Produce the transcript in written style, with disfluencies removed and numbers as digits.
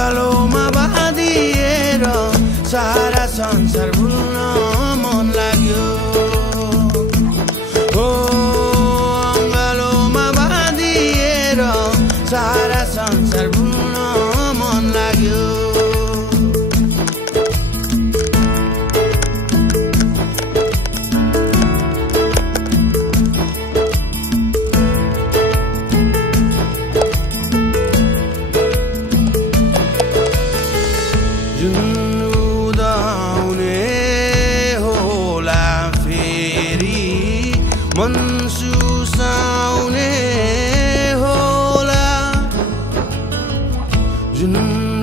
अङ्गालोमा बाँधिएर सारा संसार भुल्न मन लाग्यो हो अङ्गालोमा बाँधिएर सारा संसार भुल्न मन लाग्यो जुन